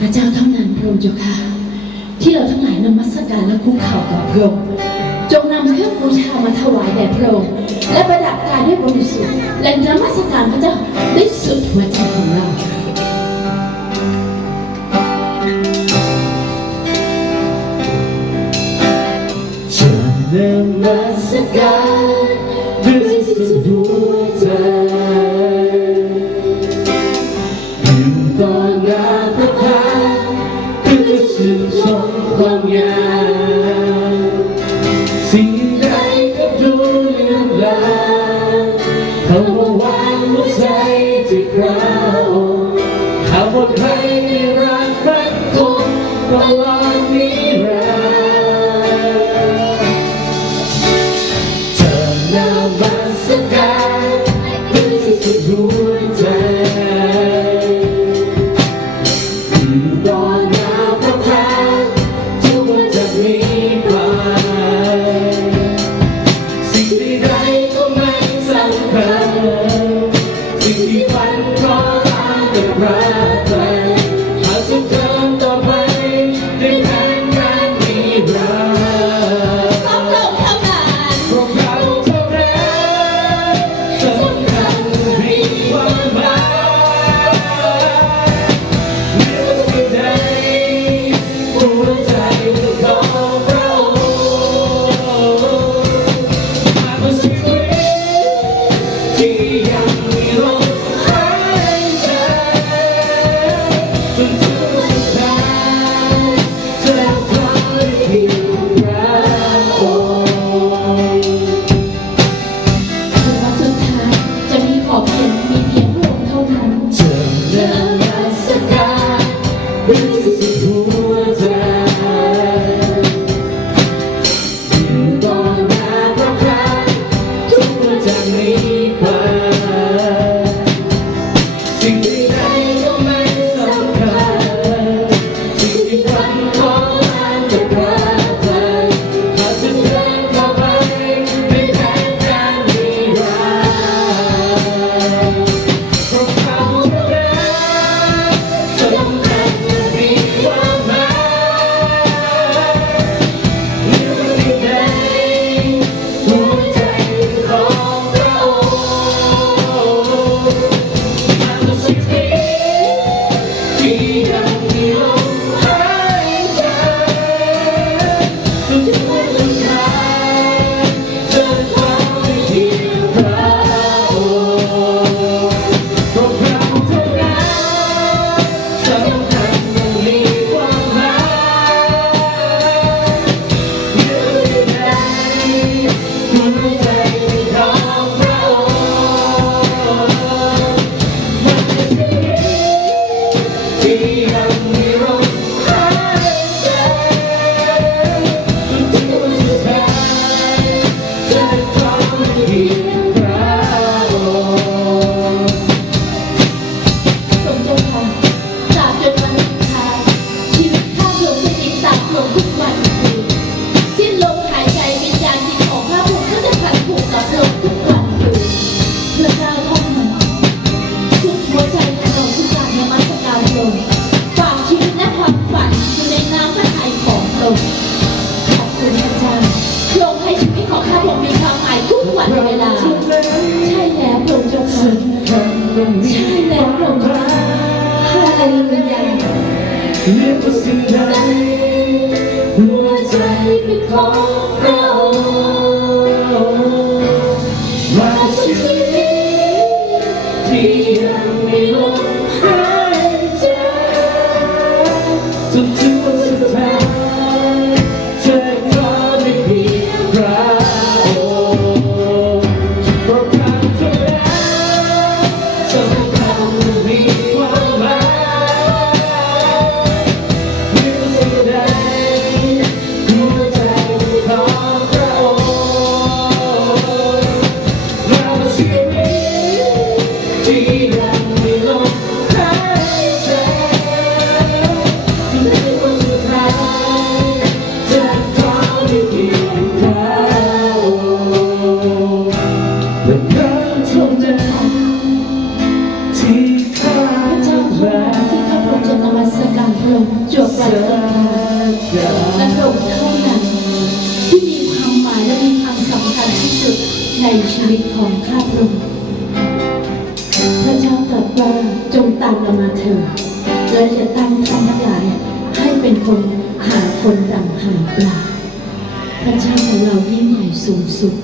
พระเจ้าเท่านั้นพระองค์เจ้าค่ะที่เราทั้งหลายนมัสการและคุกเข่าต่อพระองค์จงนำเครื่องบูชามาถวายแด่พระองค์และประดับกายด้วยบริสุทธิ์และนมัสการพระเจ้าได้สุดหัวใจของเราจะนมัสการด้วยสุดหัวใจอยู่ต่อหน้าพระพักตร์เพื่อชื่นชมความงามสิ่งใดก็ดูเลื่อนลางเขามาวางหัวใจที่พระองค์เขาหมดให้รักรักคงตลอดนิรันดร์นมัสการด้วยสุดหัวใจอยู่ต่อหน้าพระพักตร์ทุกวันจากนี้ไปสิ่งใดก็ไม่สำคัญสิ่งที่ฝันขอตามแต่พระทัยหากจะเดินต่อไปด้วยแผนการนิรันดร์ ของเราเท่านั้น พวกเราเท่านั้นสำคัญให้ความหมายเหนือสิ่งใดหัวใจของพระองค์หากว่าชีวิตที่ยังมีลมหายใจจนถึงวันสุดท้ายจะขอให้เพียงพระองค์ ถึงวันสุดท้ายจะมีขอบเขตมีเพียงพระองค์เท่านั้น จะนมัสการด้วยสุดหัวใจอยู่ต่อหน้าพระพักตร์ทุกวันจากนี้ไปสิ่งใดก็ไม่สำคัญสิ่งที่ฝันขอตามแต่พระทัยหากจะเดินต่อไปในแผนการนิรันดร์พวกเขาเท่านั้นสำคัญมีความหมายเหนือสิ่งใดหัวใจของพระองค์หากว่าชีวิตที่ยังมีลมหายใจจนถึงวันสุดท้ายจะขอให้เพียงพระองค์พวกเราเท่านั้นสำคัญมีความหมายเหนือสิ่งใดหัวใจของพระองค์มันเป็นชีวิตที่ยังมีลมหายใจจนถึงวันสุดท้ายจะขอให้เพียงพระองค์ ทรงเจ้าค่ะตราบจนวันสุดท้ายชีวิตข้าพระองค์จะติดตามพระองค์ทุกวันคืนสิ้นลมหายใจวิญญาณจิตของข้าพระองค์ก็จะพันผูกกับพระองค์ทุกวันคืนเพื่อเจ้าเท่านั้นทุกหัวใจของเราทุกการนมัสการพระองค์ฝากชีวิตและความฝันอยู่ในน้ำพระทัยของพระองค์ขอบคุณพระเจ้าพระองค์ให้ชีวิตของข้าพระองค์มีความหมายทุกวันเวลาใช่แล้วพระองค์เจ้าค่ะใช่แล้วพระองค์เจ้าค่ะฮาเลลูยา เรียกว่าสิ่งใดหัวใจเป็นของพระองค์ว่าชีวิตที่ยังมีลมหายใจจนถึงวันสุดท้ายจะขอได้เพียงพระองค์เพราะการเท่านั้นสำคัญมีความหมายเหนือสิ่งใด ในชีวิตของข้าพระองค์พระเจ้าตรัสว่าจงตามเรามาเถิดและจะตั้งท่านทั้งหลายให้เป็นคนหาคนดั่งหาปลาพระเจ้าของเรายิ่งใหญ่สูงสุด